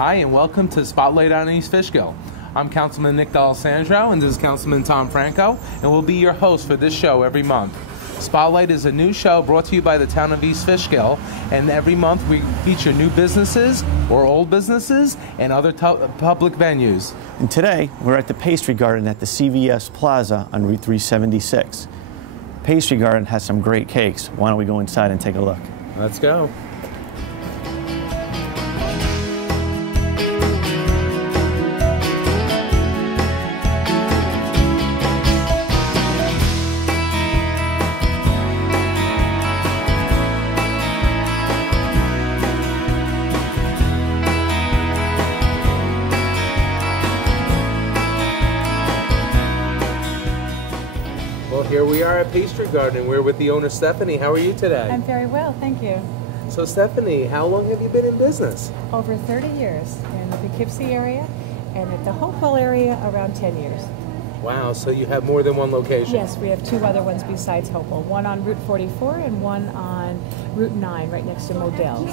Hi, and welcome to Spotlight on East Fishkill. I'm Councilman Nick D'Alessandro, and this is Councilman Tom Franco, and we'll be your host for this show every month. Spotlight is a new show brought to you by the town of East Fishkill, and every month we feature new businesses or old businesses and other public venues. And today, we're at the Pastry Garden at the CVS Plaza on Route 376. Pastry Garden has some great cakes. Why don't we go inside and take a look? Let's go. Here we are at Pastry Garden. We're with the owner, Stephanie. How are you today? I'm very well, thank you. So, Stephanie, how long have you been in business? Over 30 years in the Poughkeepsie area, and at the Hopewell area around 10 years. Wow, so you have more than one location? Yes, we have two other ones besides Hopewell. One on Route 44 and one on Route 9 right next to Modell's.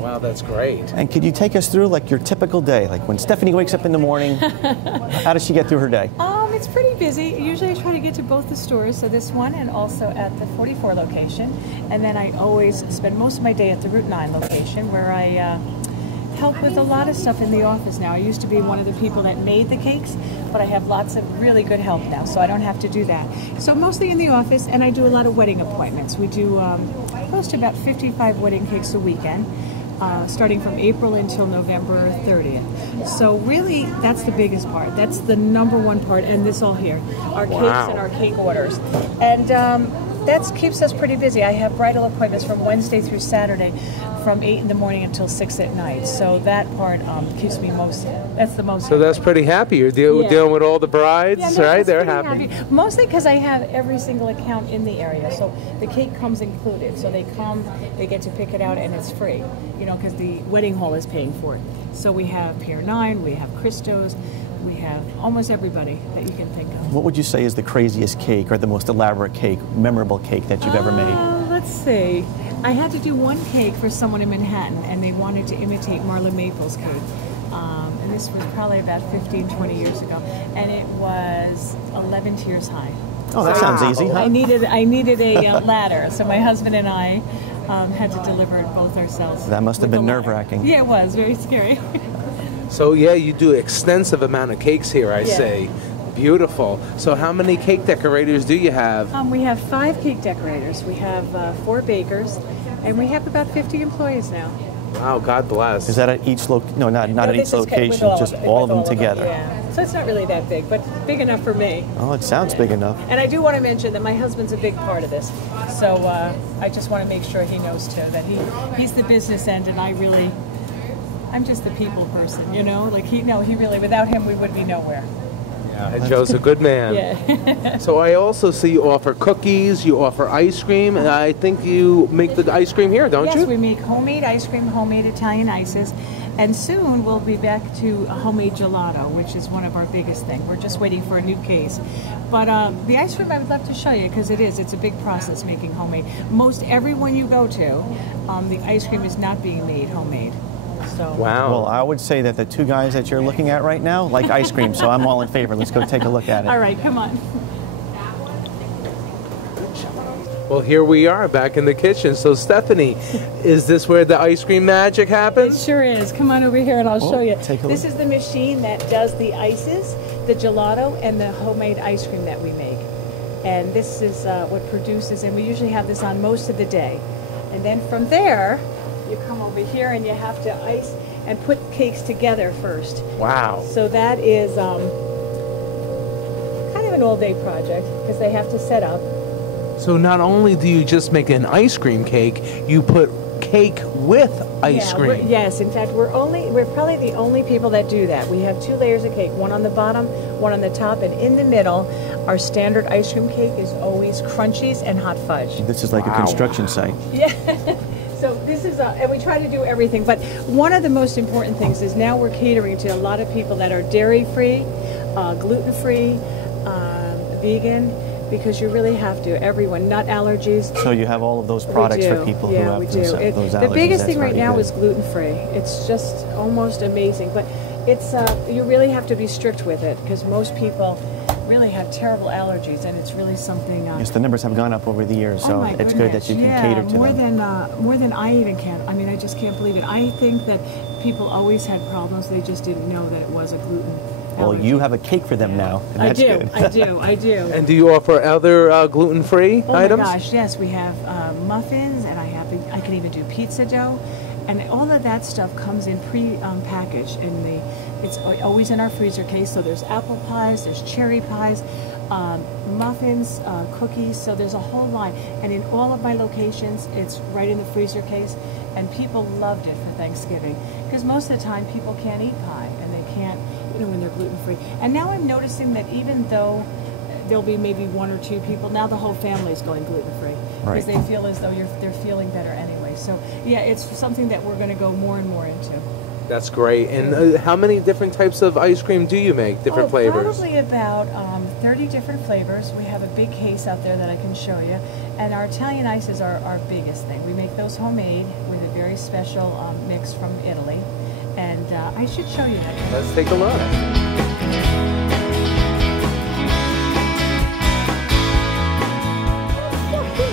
Wow, that's great. And could you take us through like your typical day? Like when Stephanie wakes up in the morning, how does she get through her day? It's pretty busy. Usually I try to get to both the stores, so this one and also at the 44 location. And then I always spend most of my day at the Route 9 location where I help with a lot of stuff in the office now. I used to be one of the people that made the cakes, but I have lots of really good help now, so I don't have to do that. So mostly in the office, and I do a lot of wedding appointments. We do close to about 55 wedding cakes a weekend. Starting from April until November 30th. So really, that's the biggest part. That's the number one part, and this all here, our cakes and our cake orders. And that keeps us pretty busy. I have bridal appointments from Wednesday through Saturday from 8 in the morning until 6 at night. So that part keeps me that's the most. So that's pretty happy. You're dealing with all the brides, right? They're happy. Mostly because I have every single account in the area. So the cake comes included. So they come, they get to pick it out, and it's free. You know, because the wedding hall is paying for it. So we have Pier 9, we have Christo's, we have almost everybody that you can think of. What would you say is the craziest cake or the most elaborate cake, memorable cake that you've ever made? Let's see. I had to do one cake for someone in Manhattan, and they wanted to imitate Marla Maples' cake. And this was probably about 15, 20 years ago. And it was 11 tiers high. Oh, that sounds easy, huh? I needed a ladder, so my husband and I had to deliver it both ourselves. That must have been nerve-wracking. Yeah, it was. Very scary. So, yeah, you do extensive amount of cakes here, I say. Beautiful. So how many cake decorators do you have? We have 5 cake decorators. We have 4 bakers, and we have about 50 employees now. Wow, God bless. Is that at each no, not at each location, just all of them together? Yeah. So it's not really that big, but big enough for me. Oh, it sounds big enough. And I do want to mention that my husband's a big part of this. So I just want to make sure he knows too that he's the business end, and I'm just the people person, you know? Like he really, without him we would be nowhere. Yeah, and Joe's a good man. Yeah. So I also see you offer cookies, you offer ice cream, and I think you make the ice cream here, don't you? Yes, we make homemade ice cream, homemade Italian ices, and soon we'll be back to a homemade gelato, which is one of our biggest things. We're just waiting for a new case. But the ice cream I would love to show you because it's a big process making homemade. Most everyone you go to, the ice cream is not being made homemade. So. Wow. Well, I would say that the 2 guys that you're looking at right now like ice cream, so I'm all in favor. Let's go take a look at it. All right, come on. Well, here we are back in the kitchen. So, Stephanie, is this where the ice cream magic happens? It sure is. Come on over here and I'll show you. Take a This look. is the machine that does the ices, the gelato, and the homemade ice cream that we make. And this is what produces, and we usually have this on most of the day. And then from there, you come over here and you have to ice and put cakes together first. Wow. So that is kind of an all-day project because they have to set up. So not only do you just make an ice cream cake, you put cake with ice cream. Yes, in fact, we're probably the only people that do that. We have 2 layers of cake, one on the bottom, one on the top, and in the middle, our standard ice cream cake is always crunchies and hot fudge. This is like a construction site. Yeah. So this is, and we try to do everything, but one of the most important things is now we're catering to a lot of people that are dairy-free, gluten-free, vegan, because you really have to. Everyone, nut allergies. So you have all of those products for people who have those allergies. The biggest thing right now good. is gluten-free. It's just almost amazing, but it's you really have to be strict with it because most people really have terrible allergies, and it's really something. Yes, the numbers have gone up over the years, so it's good that you can cater to them. More than I even can. I mean, I just can't believe it. I think that people always had problems; they just didn't know that it was a gluten. Well, you have a cake for them now, and that's good. I do. And do you offer other gluten-free items? Oh my gosh, yes, we have muffins, and I can even do pizza dough, and all of that stuff comes in pre-packaged it's always in our freezer case. So there's apple pies, there's cherry pies, muffins, cookies. So there's a whole line, and in all of my locations, it's right in the freezer case. And people loved it for Thanksgiving because most of the time people can't eat pie, and they can't, when they're gluten-free. And now I'm noticing that even though there'll be maybe one or two people, now the whole family is going gluten-free because they feel as though they're feeling better anyway. So yeah, it's something that we're going to go more and more into. That's great. And how many different types of ice cream do you make? Different flavors? Probably about 30 different flavors. We have a big case out there that I can show you. And our Italian ices are our biggest thing. We make those homemade with a very special mix from Italy. And I should show you that. Let's take a look.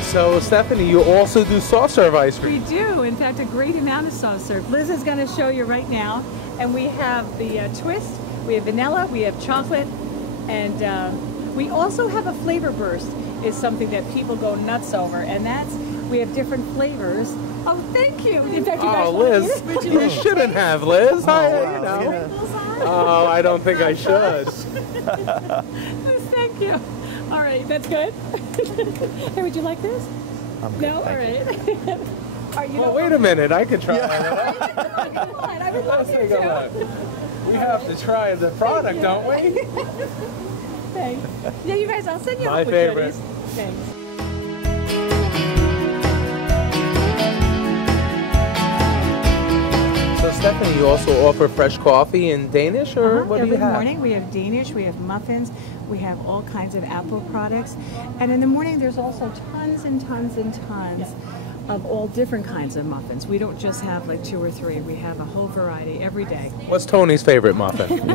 So, Stephanie, you also do soft serve ice cream. We do. In fact, a great amount of soft serve. Liz is going to show you right now. And we have the twist, we have vanilla, we have chocolate, and we also have a flavor burst. Is something that people go nuts over, and we have different flavors. Oh, thank you. In fact, you guys Liz, you shouldn't have, Liz. Oh, Oh, I don't think I should. Thank you. All right, that's good. Hey, would you like this? I'm good. No? All right. Well, wait a minute. I could try it. Come on, I would love you to. We have to try the product, don't we? Thanks. Yeah, you guys, I'll send you My favorite. Goodies. Thanks. So, Stephanie, you also offer fresh coffee in Danish, or what do you have? Every morning we have Danish, we have muffins, we have all kinds of Apple products, and in the morning there's also tons and tons and tons of all different kinds of muffins. We don't just have like 2 or 3. We have a whole variety every day. What's Tony's favorite muffin?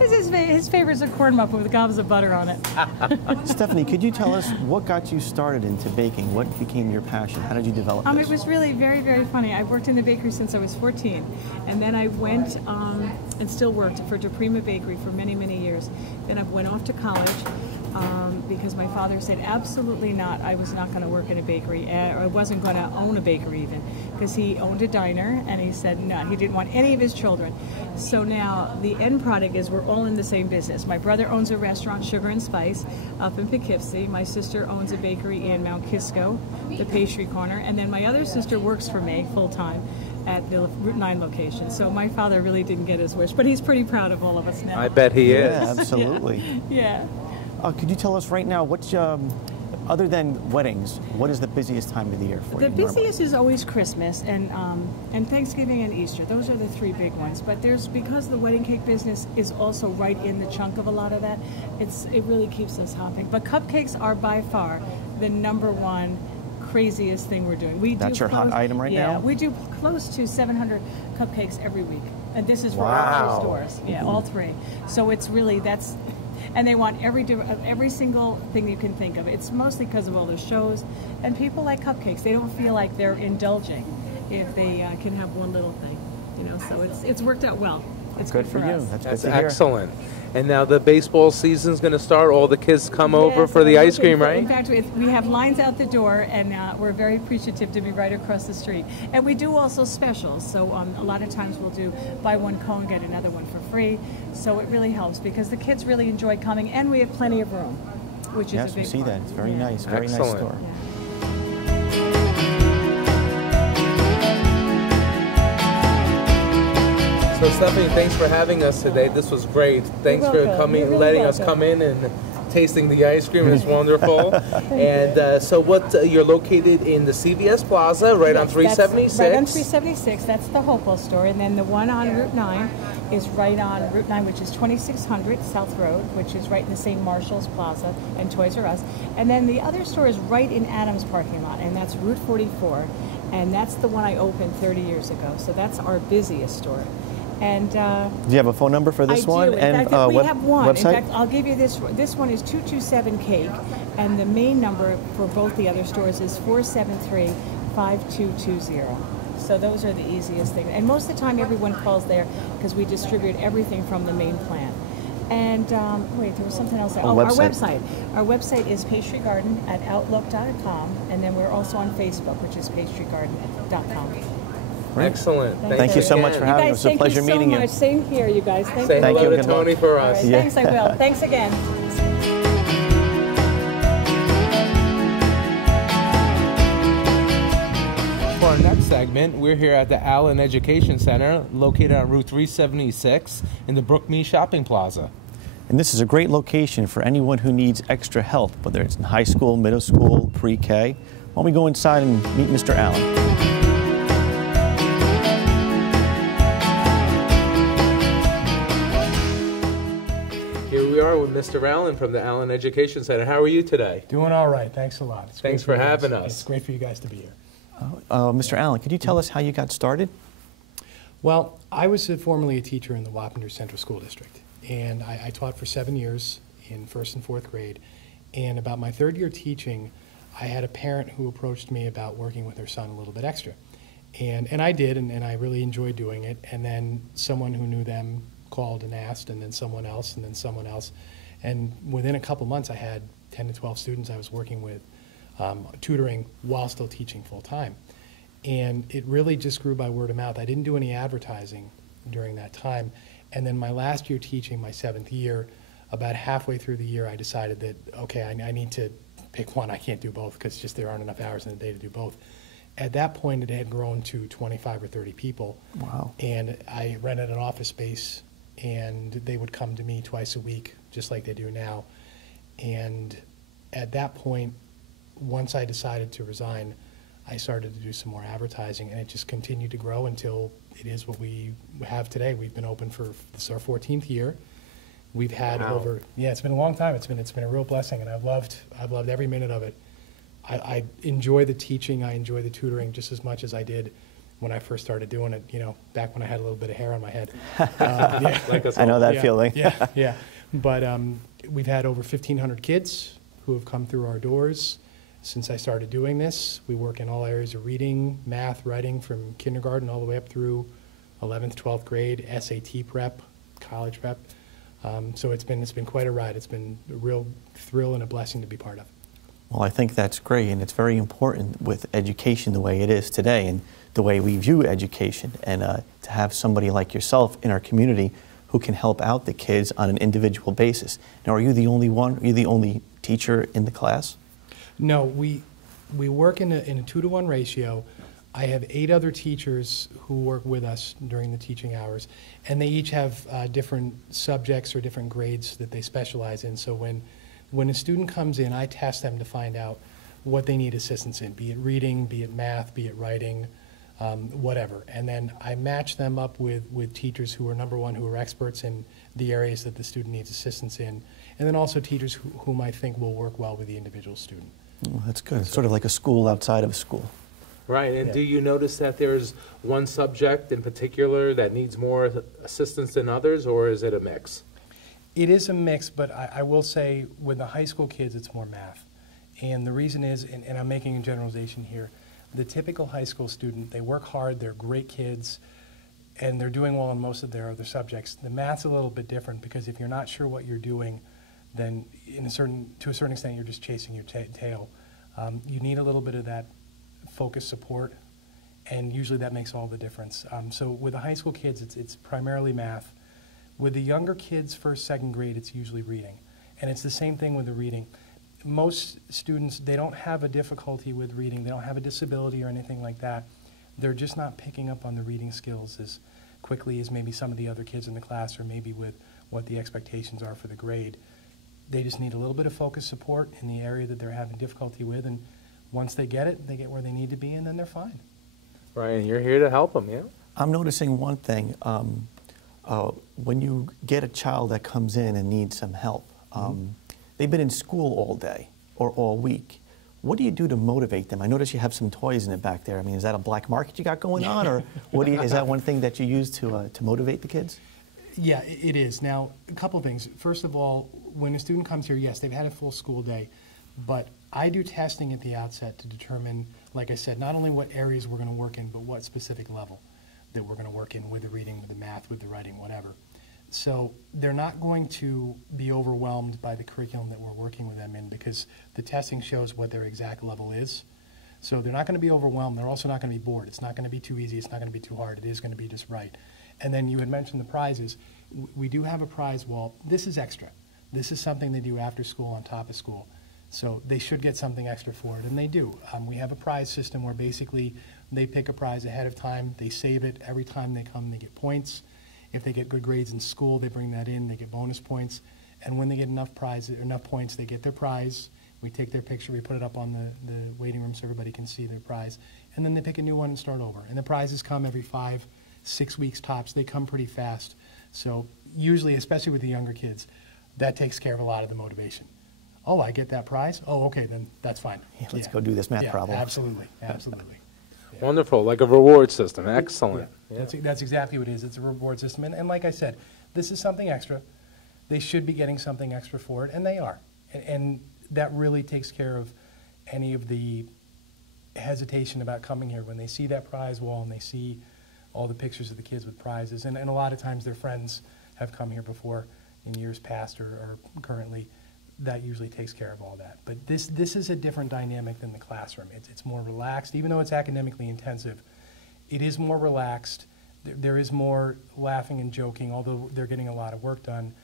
His favorite is a corn muffin with gobs of butter on it. Stephanie, could you tell us what got you started into baking? What became your passion? How did you develop this? It was really very, very funny. I worked in the bakery since I was 14, and then I went and still worked for DePrima Bakery for many, many years. Then I went off to college. Because my father said absolutely not. I was not going to work in a bakery, or I wasn't going to own a bakery even, because he owned a diner, and he said no, he didn't want any of his children. So now the end product is we're all in the same business. My brother owns a restaurant, Sugar and Spice, up in Poughkeepsie. My sister owns a bakery in Mount Kisco, the Pastry Corner, and then my other sister works for me full time at the Route 9 location. So my father really didn't get his wish, but he's pretty proud of all of us now. I bet he is. Yeah, absolutely. Yeah. Could you tell us right now, other than weddings, what is the busiest time of the year for you? The busiest is always Christmas and Thanksgiving and Easter. Those are the 3 big ones. But because the wedding cake business is also right in the chunk of a lot of that, it really keeps us hopping. But cupcakes are by far the #1 craziest thing we're doing. That's your hot item right now? Yeah, we do close to 700 cupcakes every week. And this is for all 3 stores. Yeah, all 3. So it's really, and they want every single thing you can think of. It's mostly because of all the shows, and people like cupcakes. They don't feel like they're indulging if they can have one little thing, So it's worked out well. It's good for you. us. That's That's good to hear. excellent. And now the baseball season's going to start. All the kids come over for the ice cream, right? In fact, we have lines out the door, and we're very appreciative to be right across the street. And we do also specials. So a lot of times we'll do buy one cone, get another one for free. So it really helps because the kids really enjoy coming, and we have plenty of room, which is a big Yes, we see part. that. It's very nice. Very nice Excellent. store. Yeah. So, Stephanie, thanks for having us today. This was great. Thanks for welcome. coming, You're really letting us welcome. come in and tasting the ice cream. It's wonderful. And so you're located in the CVS Plaza, right on 376. Right on 376. That's the Hopewell store. And then the one on Route 9 is right on Route 9, which is 2600 South Road, which is right in the same Marshall's Plaza and Toys R Us. And then the other store is right in Adams parking lot, and that's Route 44. And that's the one I opened 30 years ago. So that's our busiest store. And do you have a phone number for this one? In and fact, we have one. Website? In fact, I'll give you this. This one is 227 Cake, and the main number for both the other stores is 473-5220. So those are the easiest things. And most of the time, everyone calls there because we distribute everything from the main plant. And wait, there was something else. Our website. Our website is pastrygarden@outlook.com, and then we're also on Facebook, which is pastrygarden.com. Right. Excellent. Thank you so much for having us. It was a pleasure meeting you. Thank you so much. Same here, you guys. Thank Say you. hello you. to Tony for us. All right, thanks, I will. Thanks again. For our next segment, we're here at the Allen Education Center, located on Route 376 in the Brookmead Shopping Plaza. And this is a great location for anyone who needs extra help, whether it's in high school, middle school, pre-K. Why don't we go inside and meet Mr. Allen? Here we are with Mr. Allen from the Allen Education Center. How are you today? Doing all right. Thanks a lot. Thanks for having us. It's great for you guys to be here. Mr. Allen, could you tell us how you got started? Well, I was formerly a teacher in the Wappinger Central School District, and I taught for 7 years in 1st and 4th grade. And about my 3rd year teaching, I had a parent who approached me about working with their son a little bit extra. And I did, and I really enjoyed doing it. And then someone who knew them called and asked, and then someone else, and then someone else. And within a couple months, I had 10 to 12 students I was working with, tutoring while still teaching full time. And it really just grew by word of mouth. I didn't do any advertising during that time. And then my last year teaching, my 7th year, about halfway through the year, I decided that, okay, I need to pick one. I can't do both because just there aren't enough hours in the day to do both. At that point, it had grown to 25 or 30 people. Wow. And I rented an office space, and they would come to me twice a week, just like they do now. And at that point, once I decided to resign, I started to do some more advertising, and it just continued to grow until it is what we have today. We've been open for, this is our 14th year. We've had over, it's been a long time. It's been a real blessing, and I've loved every minute of it. I enjoy the teaching, I enjoy the tutoring just as much as I did when I first started doing it, back when I had a little bit of hair on my head. I know that feeling. Yeah. But we've had over 1,500 kids who have come through our doors since I started doing this. We work in all areas of reading, math, writing, from kindergarten all the way up through 11th, 12th grade, SAT prep, college prep. So it's been quite a ride. It's been a real thrill and a blessing to be part of. Well, I think that's great, and it's very important with education the way it is today and the way we view education, and to have somebody like yourself in our community who can help out the kids on an individual basis. Now, are you the only one? Are you the only teacher in the class? No, we work in a 2-to-1 ratio. I have 8 other teachers who work with us during the teaching hours, and they each have different subjects or different grades that they specialize in. So when a student comes in, I test them to find out what they need assistance in, be it reading, be it math, be it writing, whatever. And then I match them up with teachers who are, number one, who are experts in the areas that the student needs assistance in, and then also teachers whom I think will work well with the individual student. Oh, that's good. It's sort of like a school outside of a school. Right, and do you notice that there's one subject in particular that needs more assistance than others, or is it a mix? It is a mix, but I will say with the high school kids, it's more math. And the reason is, and I'm making a generalization here, the typical high school student, they work hard, they're great kids, and they're doing well in most of their other subjects. The math's a little bit different, because if you're not sure what you're doing, then to a certain extent, you're just chasing your tail. You need a little bit of that focused support, and usually that makes all the difference. So with the high school kids, it's primarily math. With the younger kids, 1st, 2nd grade, it's usually reading. And it's the same thing with the reading. Most students, they don't have a difficulty with reading. They don't have a disability or anything like that. They're just not picking up on the reading skills as quickly as maybe some of the other kids in the class, or maybe with what the expectations are for the grade. They just need a little bit of focused support in the area that they're having difficulty with, and once they get it, they get where they need to be, and then they're fine. Right, and you're here to help them, yeah? I'm noticing one thing. When you get a child that comes in and needs some help, they've been in school all day or all week. What do you do to motivate them? I notice you have some toys in the back there. I mean, is that a black market you got going on, or is that one thing that you use to motivate the kids? Yeah, it is. Now, a couple of things. First of all, when a student comes here, yes, they've had a full school day, but I do testing at the outset to determine, like I said, not only what areas we're going to work in, but what specific level that we're going to work in with the reading, with the math, with the writing, whatever. So they're not going to be overwhelmed by the curriculum that we're working with them in, because the testing shows what their exact level is. So they're not going to be overwhelmed. They're also not going to be bored. It's not going to be too easy. It's not going to be too hard. It is going to be just right. And then you had mentioned the prizes. We do have a prize wall. This is extra. This is something they do after school on top of school. So they should get something extra for it, and they do. We have a prize system where basically they pick a prize ahead of time. They save it. Every time they come, they get points. If they get good grades in school, they bring that in. They get bonus points. And when they get enough points, they get their prize. We take their picture. We put it up on the waiting room so everybody can see their prize. And then they pick a new one and start over. And the prizes come every 5-6 weeks tops. They come pretty fast. So usually, especially with the younger kids, that takes care of a lot of the motivation. Oh, I get that prize? Oh, okay, then that's fine. Yeah, let's go do this math problem. Absolutely, absolutely. Yeah. Wonderful, like a reward system. Excellent. Yeah. That's exactly what it is. It's a reward system. And like I said, this is something extra. They should be getting something extra for it, and they are. And that really takes care of any of the hesitation about coming here. When they see that prize wall and they see all the pictures of the kids with prizes, and a lot of times their friends have come here before in years past or currently, that usually takes care of all that. But this is a different dynamic than the classroom. It's more relaxed. Even though it's academically intensive, it is more relaxed. There is more laughing and joking, although they're getting a lot of work done.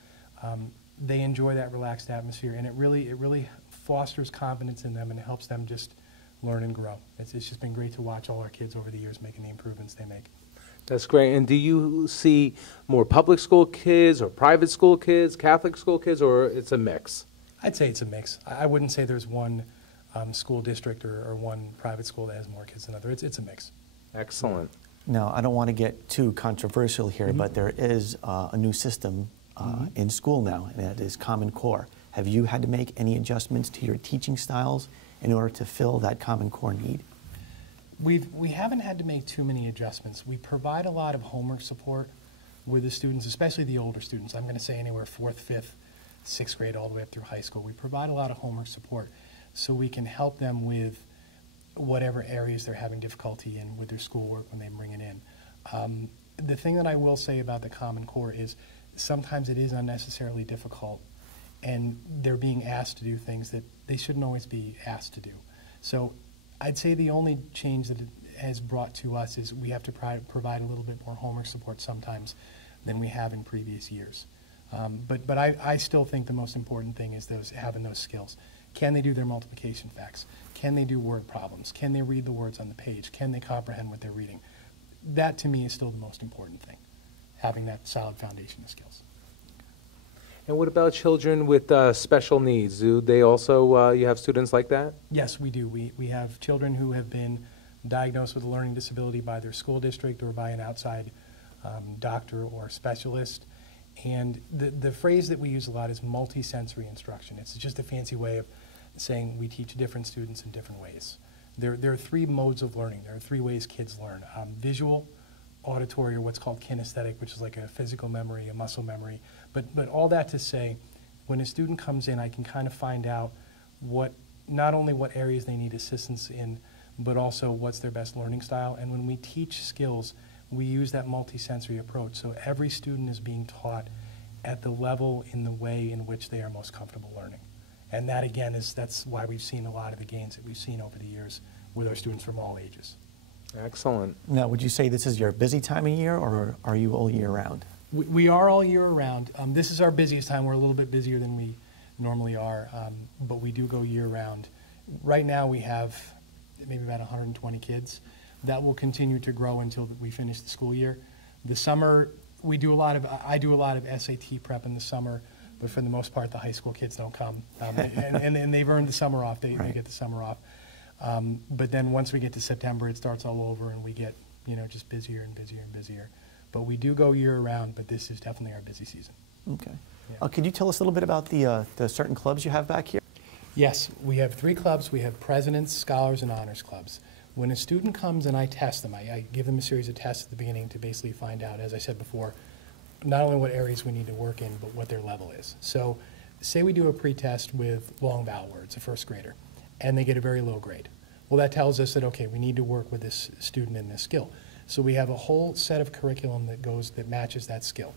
They enjoy that relaxed atmosphere, and it really fosters confidence in them and helps them just learn and grow. It's just been great to watch all our kids over the years making the improvements they make. That's great. And do you see more public school kids or private school kids, Catholic school kids, or it's a mix? I'd say it's a mix. I wouldn't say there's one school district or one private school that has more kids than others. It's a mix. Excellent. Now, I don't want to get too controversial here, but there is a new system in school now, and that is Common Core. Have you had to make any adjustments to your teaching styles in order to fill that Common Core need? We haven't had to make too many adjustments. We provide a lot of homework support with the students, especially the older students. I'm going to say anywhere 4th, 5th, 6th grade all the way up through high school. We provide a lot of homework support so we can help them with whatever areas they're having difficulty in with their schoolwork when they bring it in. The thing that I will say about the Common Core is sometimes it is unnecessarily difficult, and they're being asked to do things that they shouldn't always be asked to do. So I'd say the only change that it has brought to us is we have to provide a little bit more homework support sometimes than we have in previous years. But I still think the most important thing is having those skills. Can they do their multiplication facts? Can they do word problems? Can they read the words on the page? Can they comprehend what they're reading? That, to me, is still the most important thing, having that solid foundation of skills. And what about children with special needs? Do they also, you have students like that? Yes, we do. We have children who have been diagnosed with a learning disability by their school district or by an outside doctor or specialist. And the phrase that we use a lot is multisensory instruction. It's just a fancy way of saying we teach different students in different ways. There are 3 modes of learning. There are 3 ways kids learn. Visual, auditory, or what's called kinesthetic, which is like a physical memory, a muscle memory. But all that to say, when a student comes in, I can kind of find out not only what areas they need assistance in, but also what's their best learning style. And when we teach skills, we use that multisensory approach. So every student is being taught at the level in the way in which they are most comfortable learning. And that, again, that's why we've seen a lot of the gains that we've seen over the years with our students from all ages. Excellent. Now, would you say this is your busy time of year, or are you all year round? We are all year round. This is our busiest time. We're a little bit busier than we normally are, but we do go year round. Right now we have maybe about 120 kids. That will continue to grow until we finish the school year. The summer, I do a lot of SAT prep in the summer but for the most part, the high school kids don't come. And they've earned the summer off. They get the summer off. But then once we get to September, it starts all over, and we get, just busier and busier and busier. But we do go year-round, but this is definitely our busy season. Okay. Yeah. Could you tell us a little bit about the certain clubs you have back here? Yes, we have 3 clubs. We have Presidents, Scholars, and Honors Clubs. When a student comes and I test them, I give them a series of tests at the beginning to basically find out, as I said before, not only what areas we need to work in, but what their level is. So say we do a pre-test with long vowel words, a first grader, and they get a very low grade. Well, that tells us that, okay, we need to work with this student in this skill. So we have a whole set of curriculum that matches that skill.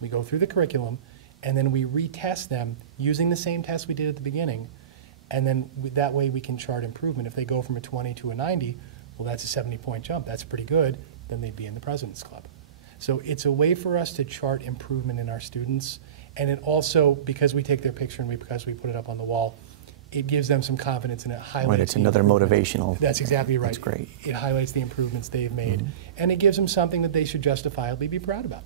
We go through the curriculum, and then we retest them using the same test we did at the beginning, and then that way we can chart improvement. If they go from a 20 to a 90, well, that's a 70-point jump. That's pretty good. Then they'd be in the President's Club. So it's a way for us to chart improvement in our students, and it also, because we take their picture and because we put it up on the wall, it gives them some confidence, and it highlights. Right, it's another motivational. That's exactly right. That's great. It highlights the improvements they've made, and it gives them something that they should justifiably be proud about.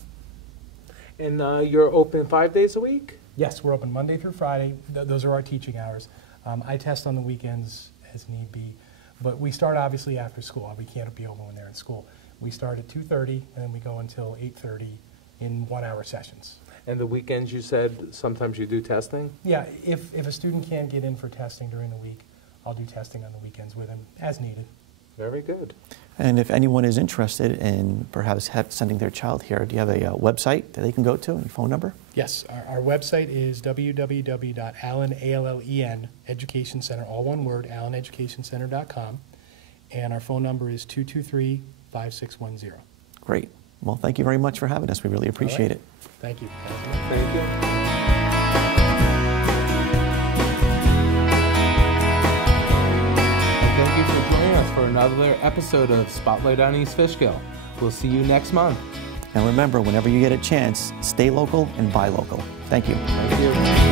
And you're open 5 days a week? Yes, we're open Monday through Friday. Those are our teaching hours. I test on the weekends as need be, but we start obviously after school. We can't be open when they're in school. We start at 2:30, and then we go until 8:30 in 1-hour sessions. And the weekends, you said sometimes you do testing? Yeah, if a student can't get in for testing during the week, I'll do testing on the weekends with them as needed. Very good. And if anyone is interested in perhaps sending their child here, do you have a website that they can go to and phone number? Yes, our website is www.allen, A-L-L-E-N, Education Center, all one word, alleneducationcenter.com, and our phone number is 223-5610. Great. Well, thank you very much for having us. We really appreciate it. Thank you. Thank you. Thank you for joining us for another episode of Spotlight on East Fishkill. We'll see you next month. And remember, whenever you get a chance, stay local and buy local. Thank you. Thank you.